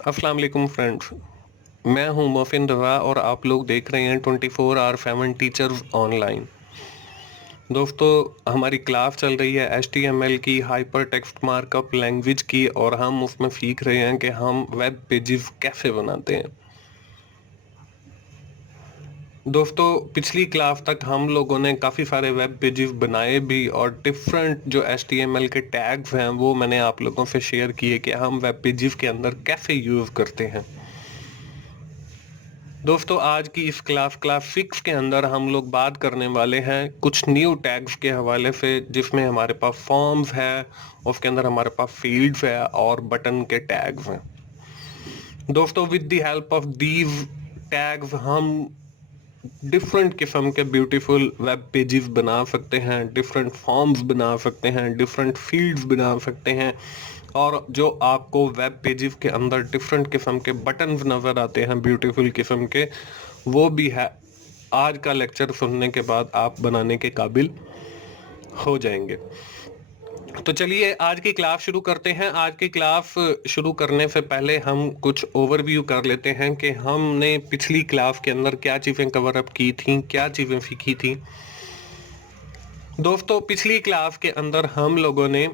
अस्सलाम वालेकुम फ्रेंड्स। मैं हूं मोफिन रज़ा और आप लोग देख रहे हैं 24 आवर 7 टीचर्स ऑनलाइन। दोस्तों, हमारी क्लास चल रही है HTML की, हाइपर टेक्स्ट मार्कअप लैंग्वेज की, और हम उसमें सीख रहे हैं कि हम वेब पेजेस कैसे बनाते हैं। दोस्तों, पिछली क्लास तक हम लोगों ने काफ़ी सारे वेब पेजेस बनाए भी, और डिफरेंट जो HTML के टैग्स हैं वो मैंने आप लोगों से शेयर किए कि हम वेब पेजेस के अंदर कैसे यूज़ करते हैं। दोस्तों, आज की इस क्लास 6 के अंदर हम लोग बात करने वाले हैं कुछ न्यू टैग्स के हवाले से, जिसमें हमारे पास फॉर्म्स है, उसके अंदर हमारे पास फील्ड्स है और बटन के टैग्स हैं। दोस्तों, with the help of these tags हम डिफरेंट किस्म के ब्यूटीफुल वेब पेजेस बना सकते हैं, डिफरेंट फॉर्म्स बना सकते हैं, डिफरेंट फील्ड्स बना सकते हैं, और जो आपको वेब पेजेस के अंदर डिफरेंट किस्म के बटन्स नज़र आते हैं ब्यूटीफुल किस्म के, वो भी है आज का लेक्चर सुनने के बाद आप बनाने के काबिल हो जाएंगे। तो चलिए आज की क्लास शुरू करते हैं। आज की क्लास शुरू करने से पहले हम कुछ ओवरव्यू कर लेते हैं कि हमने पिछली क्लास के अंदर क्या चीज़ें कवर अप की थी, क्या चीज़ें सीखी थी। दोस्तों, पिछली क्लास के अंदर हम लोगों ने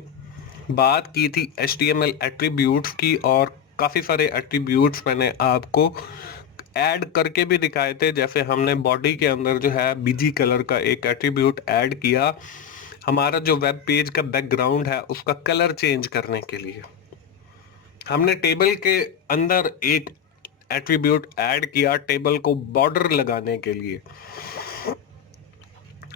बात की थी HTML एट्रीब्यूट्स की, और काफ़ी सारे एट्रीब्यूट्स मैंने आपको ऐड करके भी दिखाए थे। जैसे हमने बॉडी के अंदर जो है बीजी कलर का एक एट्रीब्यूट ऐड किया, हमारा जो वेब पेज का बैकग्राउंड है उसका कलर चेंज करने के लिए। हमने टेबल के अंदर एक एट्रीब्यूट ऐड किया टेबल को बॉर्डर लगाने के लिए।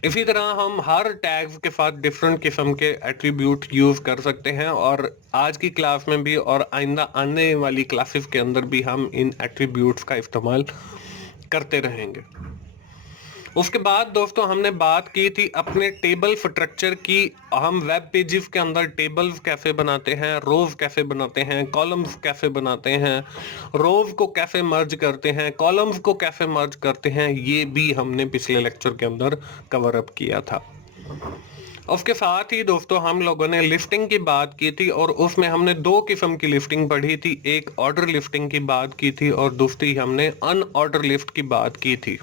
इसी तरह हम हर टैग्स के साथ डिफरेंट किस्म के एट्रीब्यूट यूज कर सकते हैं, और आज की क्लास में भी और आइंदा आने वाली क्लासेस के अंदर भी हम इन एट्रीब्यूट्स का इस्तेमाल करते रहेंगे। उसके बाद दोस्तों हमने बात की थी अपने टेबल स्ट्रक्चर की। हम वेब पेजेस के अंदर टेबल्स कैसे बनाते हैं, रोज कैसे बनाते हैं, कॉलम्स कैसे बनाते हैं, रोज को कैसे मर्ज करते हैं, कॉलम्स को कैसे मर्ज करते हैं, ये भी हमने पिछले लेक्चर के अंदर कवर अप किया था। उसके साथ ही दोस्तों हम लोगों ने लिस्टिंग की बात की थी, और उसमें हमने दो किस्म की लिस्टिंग पढ़ी थी। एक ऑर्डर लिस्टिंग की बात की थी और दूसरी हमने अनऑर्डर लिस्ट की बात की थी,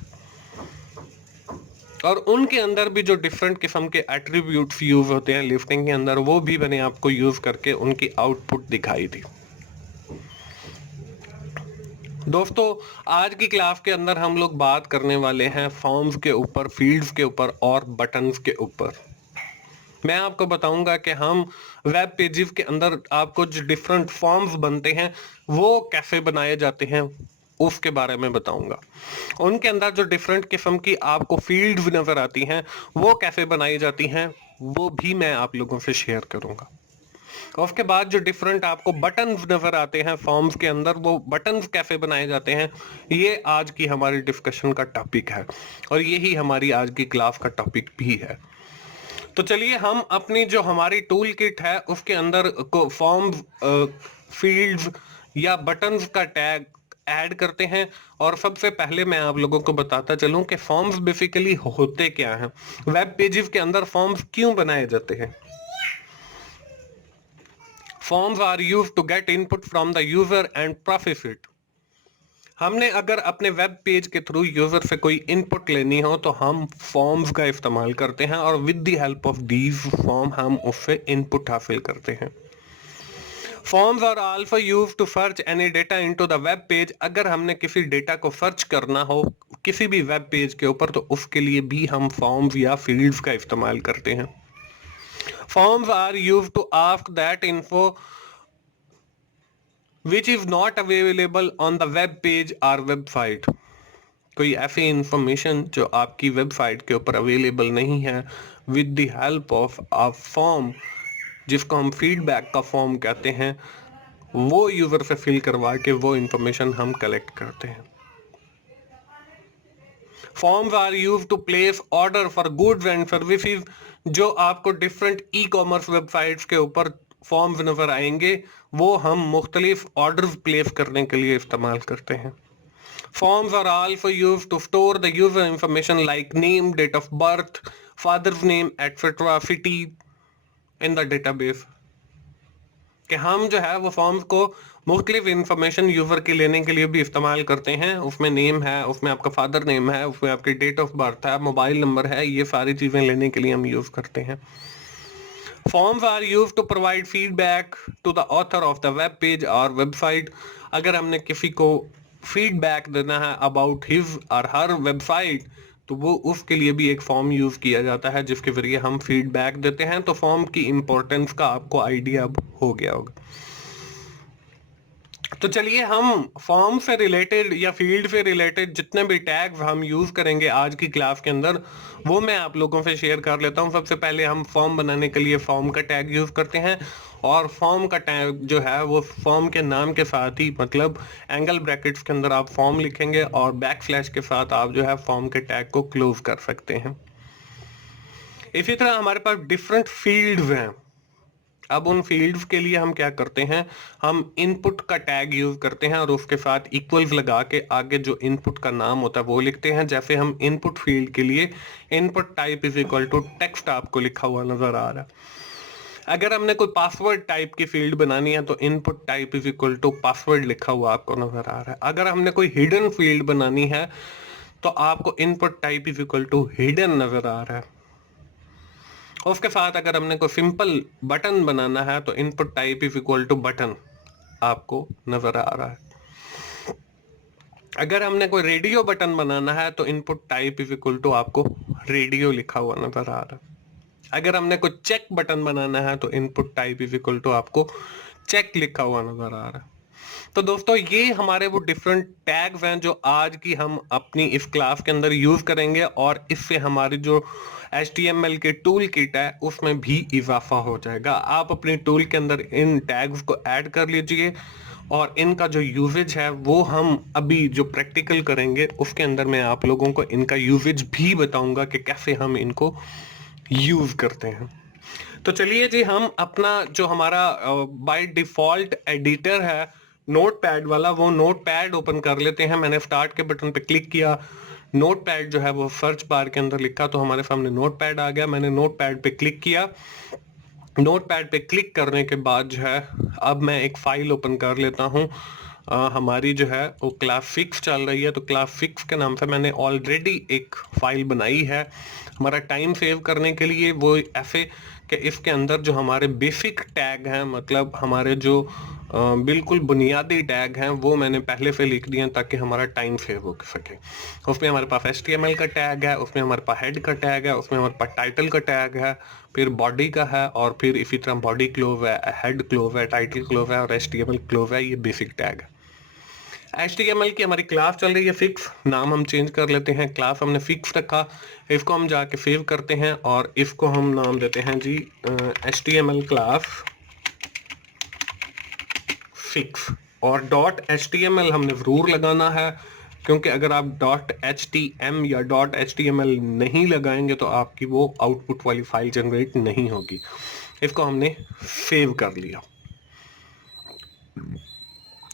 और उनके अंदर भी जो डिफरेंट किस्म के एट्रीब्यूट्स यूज होते हैं लिस्टिंग के अंदर, वो भी मैंने आपको यूज करके उनकी आउटपुट दिखाई थी। दोस्तों, आज की क्लास के अंदर हम लोग बात करने वाले हैं फॉर्म्स के ऊपर, फील्ड्स के ऊपर और बटन्स के ऊपर। मैं आपको बताऊंगा कि हम वेब पेजेस के अंदर आपको जो डिफरेंट फॉर्म्स बनते हैं वो कैसे बनाए जाते हैं उसके बारे में बताऊंगा। उनके अंदर जो डिफरेंट किस्म की आपको फील्ड्स नजर आती हैं वो कैसे बनाई जाती हैं वो भी मैं आप लोगों से शेयर करूंगा। उसके बाद जो डिफरेंट आपको बटन्स नजर आते हैं फॉर्म्स के अंदर, वो बटन्स कैसे बनाए जाते हैं, ये आज की हमारी डिस्कशन का टॉपिक है, और यही हमारी आज की क्लास का टॉपिक भी है। तो चलिए हम अपनी जो हमारी टूल किट है उसके अंदर को फॉर्म्स, फील्ड्स या बटन्स का टैग ऐड करते हैं। और सबसे पहले मैं आप लोगों को बताता चलूं कि फॉर्म्स बेसिकली होते क्या हैं, वेब पेजेस के अंदर फॉर्म्स क्यों बनाए जाते हैं। Forms are used to get input from the user and process it. हमने अगर अपने वेब पेज के थ्रू यूजर से कोई इनपुट लेनी हो तो हम फॉर्म्स का इस्तेमाल करते हैं, और with the help of these form हम उससे इनपुट हासिल करते हैं। Forms are also used to search any data into the web page. अगर हमने किसी डेटा को सर्च करना हो किसी भी वेब पेज के ऊपर तो उसके लिए भी हम फॉर्म्स या फील्ड्स का इस्तेमाल करते हैं। Forms are used to ask that info which is not available on the web page or website। कोई ऐसी इंफॉर्मेशन जो आपकी वेबसाइट के ऊपर अवेलेबल नहीं है, with the help of a form जिसको हम फीडबैक का फॉर्म कहते हैं, वो यूजर से फिल करवा के वो इंफॉर्मेशन हम कलेक्ट करते हैं। Forms are use to place order for goods and services. जो आपको डिफरेंट ई कॉमर्स वेबसाइट्स के ऊपर फॉर्म्स नजर आएंगे वो हम मुख्तलिफ ऑर्डर्स प्लेस करने के लिए इस्तेमाल करते हैं। Forms are also used to store the user information like name, date of birth, father's name, etc., city in the database। कि हम जो है वो फॉर्म्स को मुख्तलिफ इंफॉर्मेशन यूजर की लेने के लिए भी इस्तेमाल करते हैं। उसमें नेम है, उसमें आपका फादर नेम है, उसमें आपकी डेट ऑफ बर्थ है, मोबाइल नंबर है, ये सारी चीजें लेने के लिए हम यूज करते हैं। Forms are use to provide feedback to the author of the web page और वेबसाइट। अगर हमने किसी को फीडबैक देना है अबाउट हिज और हर वेबसाइट, तो वो उसके लिए भी एक फॉर्म यूज किया जाता है जिसके जरिए हम फीडबैक देते हैं। तो फॉर्म की इंपॉर्टेंस का आपको आइडिया अब हो गया होगा। तो चलिए हम फॉर्म से रिलेटेड या फील्ड से रिलेटेड जितने भी टैग्स हम यूज करेंगे आज की क्लास के अंदर, वो मैं आप लोगों से शेयर कर लेता हूं। सबसे पहले हम फॉर्म बनाने के लिए फॉर्म का टैग यूज करते हैं, और फॉर्म का टैग जो है वो फॉर्म के नाम के साथ ही, मतलब एंगल ब्रैकेट्स के अंदर आप फॉर्म लिखेंगे और बैकस्लैश के साथ आप जो है फॉर्म के टैग को क्लोज कर सकते हैं। इसी तरह हमारे पास डिफरेंट फील्ड्स हैं। अब उन फील्ड्स के लिए हम क्या करते हैं, हम इनपुट का टैग यूज करते हैं और उसके साथ इक्वल्स लगा के आगे जो इनपुट का नाम होता है वो लिखते हैं। जैसे हम इनपुट फील्ड के लिए input type is equal to text आपको लिखा हुआ नजर आ रहा है। अगर हमने कोई पासवर्ड टाइप की फील्ड बनानी है तो input type is equal to password लिखा हुआ आपको नजर आ रहा है। अगर हमने कोई हिडन फील्ड बनानी है तो आपको input type is equal to hidden नजर आ रहा है। उसके साथ अगर हमने कोई सिंपल बटन बनाना है तो input type is equal to button आपको नजर आ रहा है। अगर हमने कोई रेडियो बटन बनाना है तो input type is equal to आपको रेडियो लिखा हुआ नजर आ रहा है। अगर हमने कोई चेक बटन बनाना है तो input type is equal to आपको चेक लिखा हुआ नजर आ रहा है। तो दोस्तों ये हमारे वो डिफरेंट टैग्स हैं जो आज की हम अपनी इस क्लास के अंदर यूज करेंगे, और इससे हमारी जो HTML के टूल किट है उसमें भी इजाफा हो जाएगा। आप अपनी टूल के अंदर इन टैग्स को ऐड कर लीजिए, और इनका जो यूजेज है वो हम अभी जो प्रैक्टिकल करेंगे उसके अंदर मैं आप लोगों को इनका यूजेज भी बताऊंगा कि कैसे हम इनको यूज करते हैं। तो चलिए जी, हम अपना जो हमारा बाय डिफॉल्ट एडिटर है नोटपैड वाला, वो नोटपैड ओपन कर लेते हैं। मैंने स्टार्ट के बटन पे क्लिक किया, नोटपैड जो है वो सर्च बार के अंदर लिखा तो हमारे सामने नोटपैड आ गया। मैंने नोटपैड पे क्लिक किया। नोटपैड पे क्लिक करने के बाद जो है अब मैं एक फाइल ओपन कर लेता हूँ। हमारी जो है वो क्लास 6 चल रही है, तो क्लास 6 के नाम से मैंने ऑलरेडी एक फाइल बनाई है। हमारा टाइम सेव करने के लिए वो ऐसे कि इसके अंदर जो हमारे बेसिक टैग हैं, मतलब हमारे जो बिल्कुल बुनियादी टैग हैं, वो मैंने पहले से लिख दिए हैं ताकि हमारा टाइम सेव हो सके। उसमें हमारे पास HTML का टैग है, उसमें हमारे पास हेड का टैग है, उसमें हमारे पास टाइटल का टैग है, फिर बॉडी का है, और फिर इसी तरह बॉडी क्लोव है, हेड क्लोव है, टाइटल क्लोव है और HTML क्लोव है। ये बेसिक टैग है। HTML की हमारी क्लास चल रही है फिक्स, नाम हम चेंज कर लेते हैं, क्लास हमने फिक्स रखा। इसको हम जाके सेव करते हैं और इसको हम नाम देते हैं जी HTML क्लास फिक्स। और डॉट HTML हमने जरूर लगाना है, क्योंकि अगर आप डॉट HTM या डॉट HTML नहीं लगाएंगे तो आपकी वो आउटपुट वाली फाइल जनरेट नहीं होगी। इसको हमने सेव कर लिया।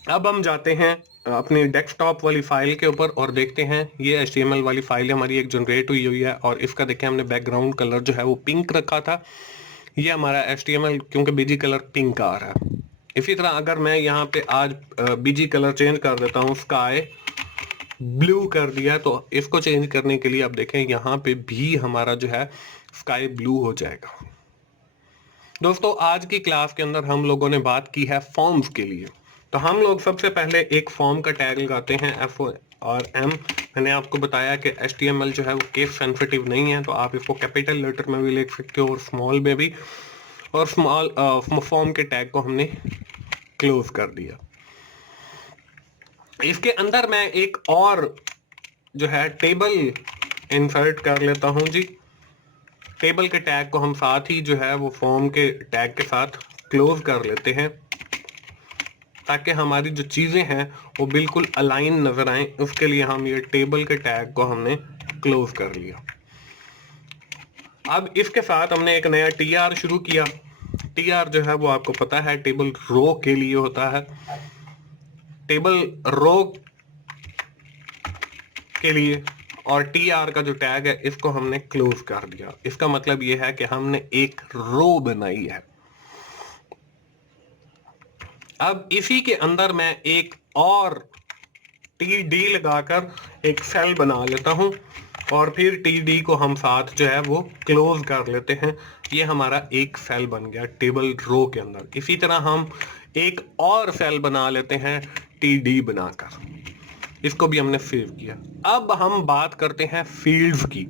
अब हम जाते हैं अपनी डेस्कटॉप वाली फाइल के ऊपर और देखते हैं ये HTML वाली फाइल हमारी एक जनरेट हुई है, और इसका देखें हमने बैकग्राउंड कलर जो है वो पिंक रखा था। ये हमारा HTML क्योंकि बीजी कलर पिंक आ रहा है। इसी तरह अगर मैं यहाँ पे आज बीजी कलर चेंज कर देता हूँ, स्काई ब्लू कर दिया, तो इसको चेंज करने के लिए आप देखें यहाँ पे भी हमारा जो है स्काई ब्लू हो जाएगा। दोस्तों आज की क्लास के अंदर हम लोगों ने बात की है फॉर्म्स के लिए। तो हम लोग सबसे पहले एक फॉर्म का टैग लगाते हैं F और M। मैंने आपको बताया कि HTML जो है वो केस सेंसिटिव नहीं है, तो आप इसको कैपिटल लेटर में भी लिख सकते हो और स्मॉल में भी। और स्मॉल फॉर्म के टैग को हमने क्लोज कर दिया। इसके अंदर मैं एक और जो है टेबल इंसर्ट कर लेता हूं जी। टेबल के टैग को हम साथ ही जो है वो फॉर्म के टैग के साथ क्लोज कर लेते हैं, ताकि हमारी जो चीजें हैं वो बिल्कुल अलाइन नजर आए। उसके लिए हम ये टेबल के टैग को हमने क्लोज कर लिया। अब इसके साथ हमने एक नया TR शुरू किया। TR जो है वो आपको पता है टेबल रो के लिए होता है। टेबल रो के लिए और TR का जो टैग है इसको हमने क्लोज कर दिया। इसका मतलब ये है कि हमने एक रो बनाई है। अब इसी के अंदर मैं एक और TD लगाकर एक सेल बना लेता हूं और फिर TD को हम साथ जो है वो क्लोज कर लेते हैं। ये हमारा एक सेल बन गया टेबल रो के अंदर। इसी तरह हम एक और सेल बना लेते हैं TD बनाकर, इसको भी हमने सेव किया। अब हम बात करते हैं फील्ड्स की।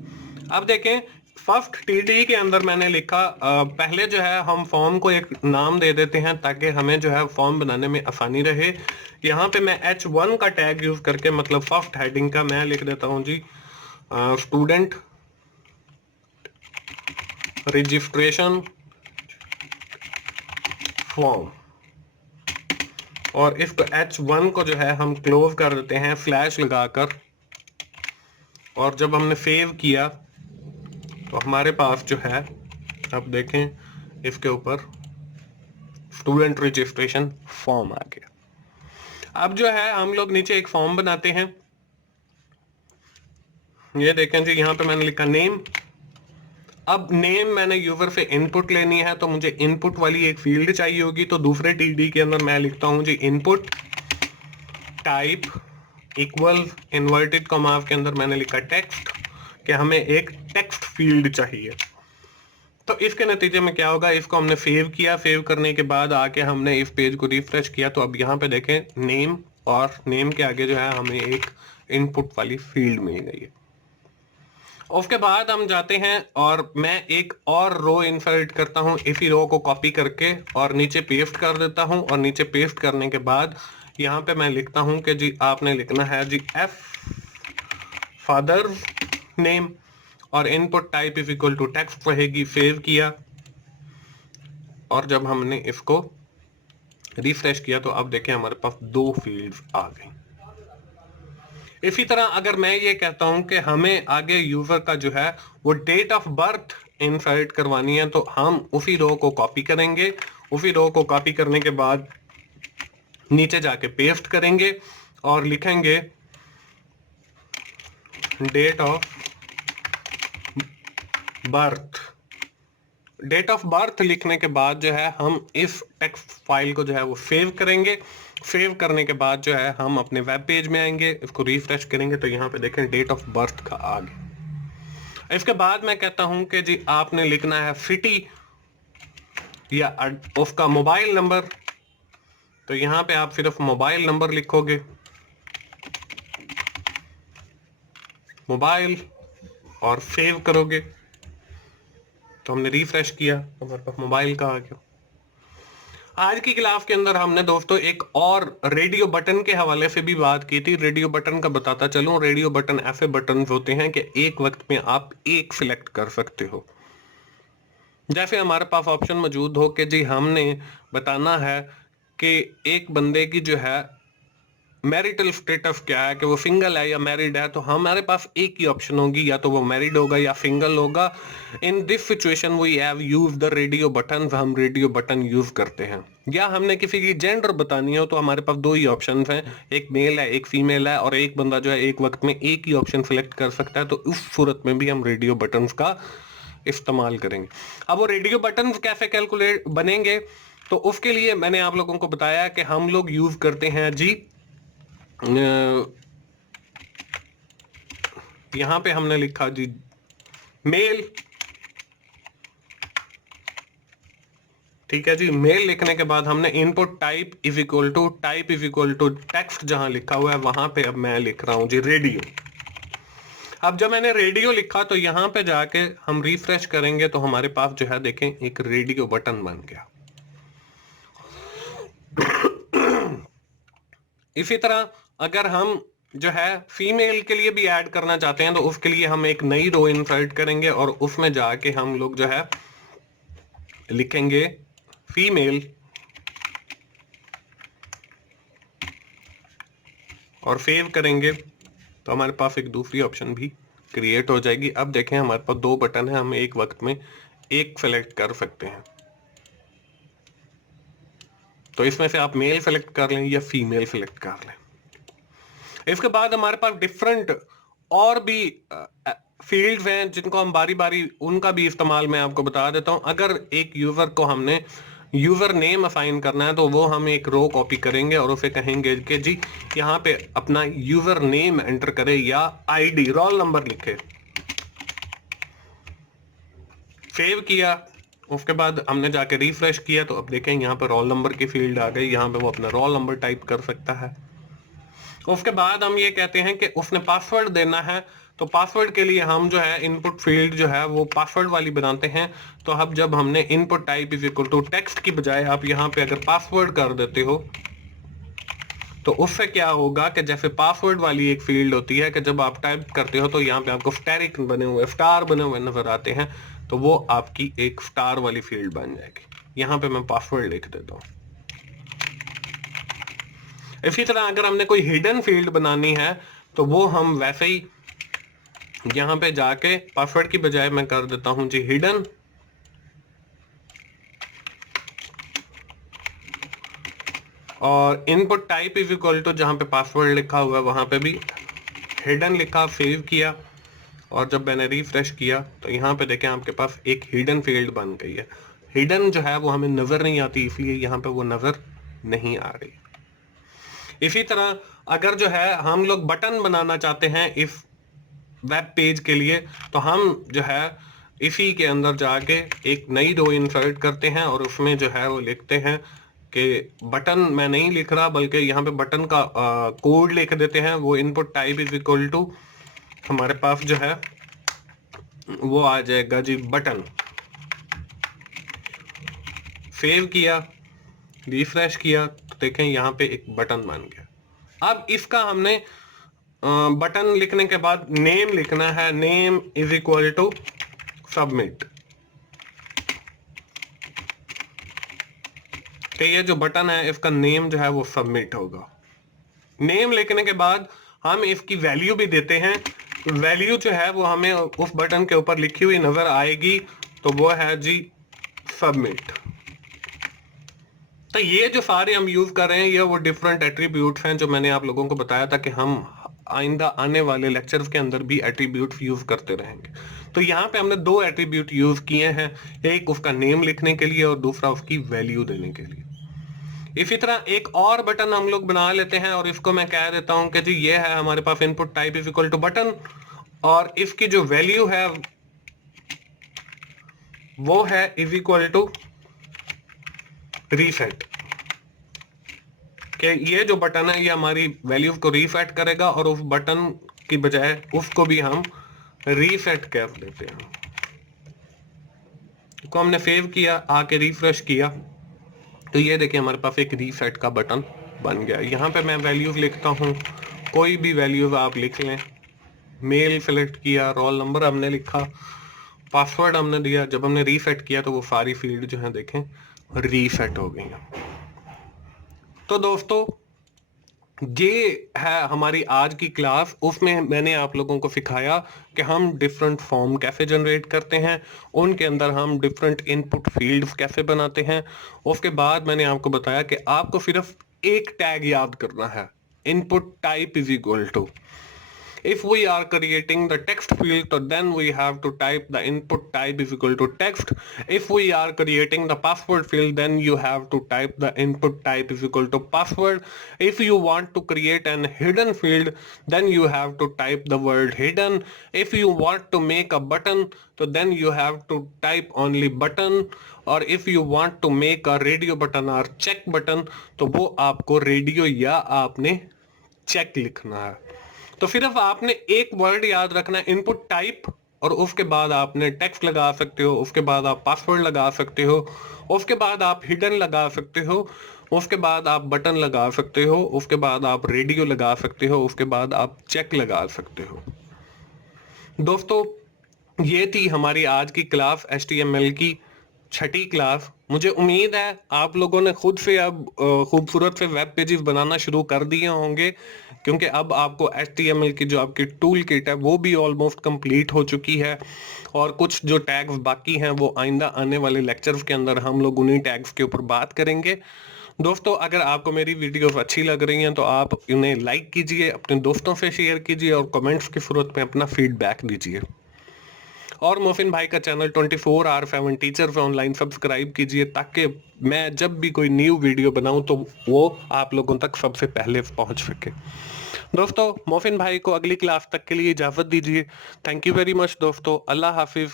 अब देखें, फर्स्ट TD के अंदर मैंने लिखा, पहले जो है हम फॉर्म को एक नाम दे देते हैं ताकि हमें जो है फॉर्म बनाने में आसानी रहे। यहाँ पे मैं H1 का टैग यूज करके, मतलब फर्स्ट हेडिंग का, मैं लिख देता हूं जी स्टूडेंट रजिस्ट्रेशन फॉर्म, और इसको H1 को जो है हम क्लोज कर देते हैं स्लैश लगाकर। और जब हमने सेव किया तो हमारे पास जो है, अब देखें इसके ऊपर स्टूडेंट रजिस्ट्रेशन फॉर्म आ गया। अब जो है हम लोग नीचे एक फॉर्म बनाते हैं। ये देखें जी, यहाँ पे मैंने लिखा नेम। अब नेम मैंने यूजर से इनपुट लेनी है, तो मुझे इनपुट वाली एक फील्ड चाहिए होगी। तो दूसरे TD के अंदर मैं लिखता हूं जी input type equal inverted commas के अंदर मैंने लिखा टेक्स्ट, कि हमें एक टेक्स्ट फील्ड चाहिए। तो इसके नतीजे में क्या होगा, इसको हमने सेव किया। सेव करने के बाद आके हमने इस पेज को रिफ्रेश किया, तो अब यहाँ पे देखें नेम, और नेम के आगे जो है हमें एक इनपुट वाली फील्ड मिल गई है। उसके बाद हम जाते हैं और मैं एक और रो इंसर्ट करता हूं, इसी रो को कॉपी करके और नीचे पेस्ट कर देता हूं। और नीचे पेस्ट करने के बाद यहाँ पे मैं लिखता हूं कि जी आपने लिखना है जी F फादर नेम, और input type is equal to text रहेगी। सेव किया, और जब हमने इसको रिफ्रेश किया तो अब देखें हमारे पास दो फील्ड्स आ गई। इसी तरह अगर मैं ये कहता हूं कि हमें आगे यूजर का जो है वो डेट ऑफ बर्थ इंसर्ट करवानी है, तो हम उसी रो को कॉपी करेंगे। उसी रो को कॉपी करने के बाद नीचे जाके पेस्ट करेंगे और लिखेंगे date of birth. Date of birth लिखने के बाद जो है हम इस टेक्स्ट फाइल को जो है वो सेव करेंगे। सेव करने के बाद जो है हम अपने वेब पेज में आएंगे, इसको रिफ्रेश करेंगे तो यहाँ पे देखें डेट ऑफ बर्थ का आ गया। इसके बाद मैं कहता हूं कि जी आपने लिखना है सिटी या उसका मोबाइल नंबर, तो यहाँ पे आप सिर्फ मोबाइल नंबर लिखोगे, मोबाइल, और सेव करोगे। तो हमने रिफ्रेश किया तो हमारे पास मोबाइल का आ गया। आज की क्लास के अंदर हमने दोस्तों एक और रेडियो बटन के हवाले से भी बात की थी। रेडियो बटन का बताता चलूं, रेडियो बटन ऐसे बटन होते हैं कि एक वक्त में आप एक सिलेक्ट कर सकते हो। जैसे हमारे पास ऑप्शन मौजूद हो कि जी हमने बताना है कि एक बंदे की जो है मैरिटल स्टेटस क्या है, कि वो सिंगल है या मैरिड है, तो हमारे पास एक ही ऑप्शन होगी, या तो वो मैरिड होगा या सिंगल होगा। In this situation we have use the radio button, हम रेडियो बटन यूज करते हैं। या हमने किसी की जेंडर बतानी हो तो हमारे पास दो ही ऑप्शन हैं, एक मेल है एक फीमेल है, और एक बंदा जो है एक वक्त में एक ही ऑप्शन सिलेक्ट कर सकता है। तो उस सूरत में भी हम रेडियो बटन का इस्तेमाल करेंगे। अब वो रेडियो बटन कैसे कैलकुलेट बनेंगे, तो उसके लिए मैंने आप लोगों को बताया कि हम लोग यूज करते हैं जी, यहां पे हमने लिखा जी मेल, ठीक है जी। मेल लिखने के बाद हमने input type is equal to text जहां लिखा हुआ है वहां पे अब मैं लिख रहा हूं जी रेडियो। अब जब मैंने रेडियो लिखा तो यहां पे जाके हम रिफ्रेश करेंगे तो हमारे पास जो है देखें एक रेडियो बटन बन गया। इसी तरह अगर हम जो है फीमेल के लिए भी ऐड करना चाहते हैं तो उसके लिए हम एक नई रो इंसर्ट करेंगे और उसमें जाके हम लोग जो है लिखेंगे फीमेल, और सेव करेंगे तो हमारे पास एक दूसरी ऑप्शन भी क्रिएट हो जाएगी। अब देखें हमारे पास दो बटन है, हम एक वक्त में एक सेलेक्ट कर सकते हैं। तो इसमें से आप मेल सेलेक्ट कर लें या फीमेल सेलेक्ट कर लें। इसके बाद हमारे पास डिफरेंट और भी फील्ड्स हैं जिनको हम बारी बारी उनका भी इस्तेमाल मैं आपको बता देता हूं। अगर एक यूजर को हमने यूजर नेम असाइन करना है तो वो हम एक रो कॉपी करेंगे और उसे कहेंगे कि जी यहाँ पे अपना यूजर नेम एंटर करे या आईडी रोल नंबर लिखे। सेव किया, उसके बाद हमने जाके रिफ्रेश किया तो अब देखें यहाँ पे रोल नंबर की फील्ड आ गई, यहाँ पे वो अपना रोल नंबर टाइप कर सकता है। उसके बाद हम ये कहते हैं कि उसने पासवर्ड देना है, तो पासवर्ड के लिए हम जो है इनपुट फील्ड जो है वो पासवर्ड वाली बनाते हैं। तो अब जब हमने input type is equal to text की बजाय आप यहाँ पे अगर पासवर्ड कर देते हो तो उससे क्या होगा कि जैसे पासवर्ड वाली एक फील्ड होती है कि जब आप टाइप करते हो तो यहाँ पे आपको स्टैरिक बने हुए स्टार बने हुए नजर आते हैं, तो वो आपकी एक स्टार वाली फील्ड बन जाएगी। यहाँ पे मैं पासवर्ड लिख देता हूँ। इसी तरह अगर हमने कोई हिडन फील्ड बनानी है तो वो हम वैसे ही यहाँ पे जाके पासवर्ड की बजाय मैं कर देता हूं जी हिडन, और input type is equal to जहां पे पासवर्ड लिखा हुआ है वहां पे भी हिडन लिखा, सेव किया, और जब मैंने रिफ्रेश किया तो यहाँ पे देखें आपके पास एक हिडन फील्ड बन गई है। हिडन जो है वो हमें नजर नहीं आती, इसलिए यहाँ पे वो नजर नहीं आ रही। इसी तरह अगर जो है हम लोग बटन बनाना चाहते हैं इस वेब पेज के लिए तो हम जो है इसी के अंदर जाके एक नई रो इंसर्ट करते हैं और उसमें जो है वो लिखते हैं कि बटन मैं नहीं लिख रहा बल्कि यहाँ पे बटन का कोड लिख देते हैं। वो input type is equal to हमारे पास जो है वो आ जाएगा जी बटन। सेव किया, रिफ्रेश किया तो देखें यहाँ पे एक बटन बन गया। अब इसका हमने बटन लिखने के बाद नेम लिखना है, name is equal to submit. कि ये जो बटन है इसका नेम जो है वो सबमिट होगा। नेम लिखने के बाद हम इसकी वैल्यू भी देते हैं। वैल्यू जो है वो हमें उस बटन के ऊपर लिखी हुई नजर आएगी, तो वो है जी सबमिट। तो ये जो सारे हम यूज कर रहे हैं ये वो डिफरेंट एट्रीब्यूट्स हैं जो मैंने आप लोगों को बताया था कि हम आइंदा आने वाले लेक्चर्स के अंदर भी एट्रीब्यूट्स यूज करते रहेंगे। तो यहाँ पे हमने दो एट्रीब्यूट यूज किए हैं, एक उसका नेम लिखने के लिए और दूसरा उसकी वैल्यू देने के लिए। इसी तरह एक और बटन हम लोग बना लेते हैं और इसको मैं कह देता हूं कि जी ये है हमारे पास input type is equal to button, और इसकी जो वैल्यू है वो है इज इक्वल टू रीसेट। कि ये जो बटन है ये हमारी वैल्यू को रीसेट करेगा और उस बटन की बजाय उसको भी हम रीसेट कर देते हैं। को हमने सेव किया, आके रिफ्रेश किया तो ये देखिए हमारे पास एक रीसेट का बटन बन गया। यहाँ पे मैं वैल्यूज लिखता हूँ, कोई भी वैल्यूज आप लिख लें। मेल सेलेक्ट किया, रोल नंबर हमने लिखा, पासवर्ड हमने दिया। जब हमने रीसेट किया तो वो सारी फील्ड जो है देखें रीसेट हो गई। तो दोस्तों ये है हमारी आज की क्लास। उसमें मैंने आप लोगों को सिखाया कि हम डिफरेंट फॉर्म कैसे जनरेट करते हैं, उनके अंदर हम डिफरेंट इनपुट फील्ड्स कैसे बनाते हैं। उसके बाद मैंने आपको बताया कि आपको सिर्फ एक टैग याद करना है, input type is equal to. If we are creating the text field, so then we have to type the input type is equal to text. If we are creating the password field, then you have to type the input type is equal to password. If you want to create an hidden field, then you have to type the word hidden. If you want to make a button, so then you have to type only button. और if you want to make a radio button or check button, तो वो आपको radio या आपने check लिखना है। तो सिर्फ आपने एक वर्ड याद रखना है, इनपुट टाइप, और उसके बाद आपने टेक्स्ट लगा सकते हो, उसके बाद आप पासवर्ड लगा सकते हो, उसके बाद आप हिडन लगा सकते हो, उसके बाद आप बटन लगा सकते हो, उसके बाद आप रेडियो लगा सकते हो, उसके बाद आप चेक लगा सकते हो। दोस्तों ये थी हमारी आज की क्लास, HTML की छठी क्लास। मुझे उम्मीद है आप लोगों ने खुद से अब खूबसूरत से वेब पेजेस बनाना शुरू कर दिए होंगे, क्योंकि अब आपको HTML की जो आपकी टूल किट है वो भी ऑलमोस्ट कंप्लीट हो चुकी है, और कुछ जो टैग्स बाकी हैं वो आइंदा आने वाले लेक्चर्स के अंदर हम लोग उन्हीं टैग्स के ऊपर बात करेंगे। दोस्तों अगर आपको मेरी वीडियोस अच्छी लग रही हैं तो आप उन्हें लाइक कीजिए, अपने दोस्तों से शेयर कीजिए और कमेंट्स की सूरत में अपना फीडबैक दीजिए। और मोफिन भाई का चैनल 24R7 टीचर पे ऑनलाइन सब्सक्राइब कीजिए, ताकि मैं जब भी कोई न्यू वीडियो बनाऊं तो वो आप लोगों तक सबसे पहले पहुंच सके। दोस्तों मोफिन भाई को अगली क्लास तक के लिए इजाजत दीजिए। थैंक यू वेरी मच दोस्तों, अल्लाह हाफिज।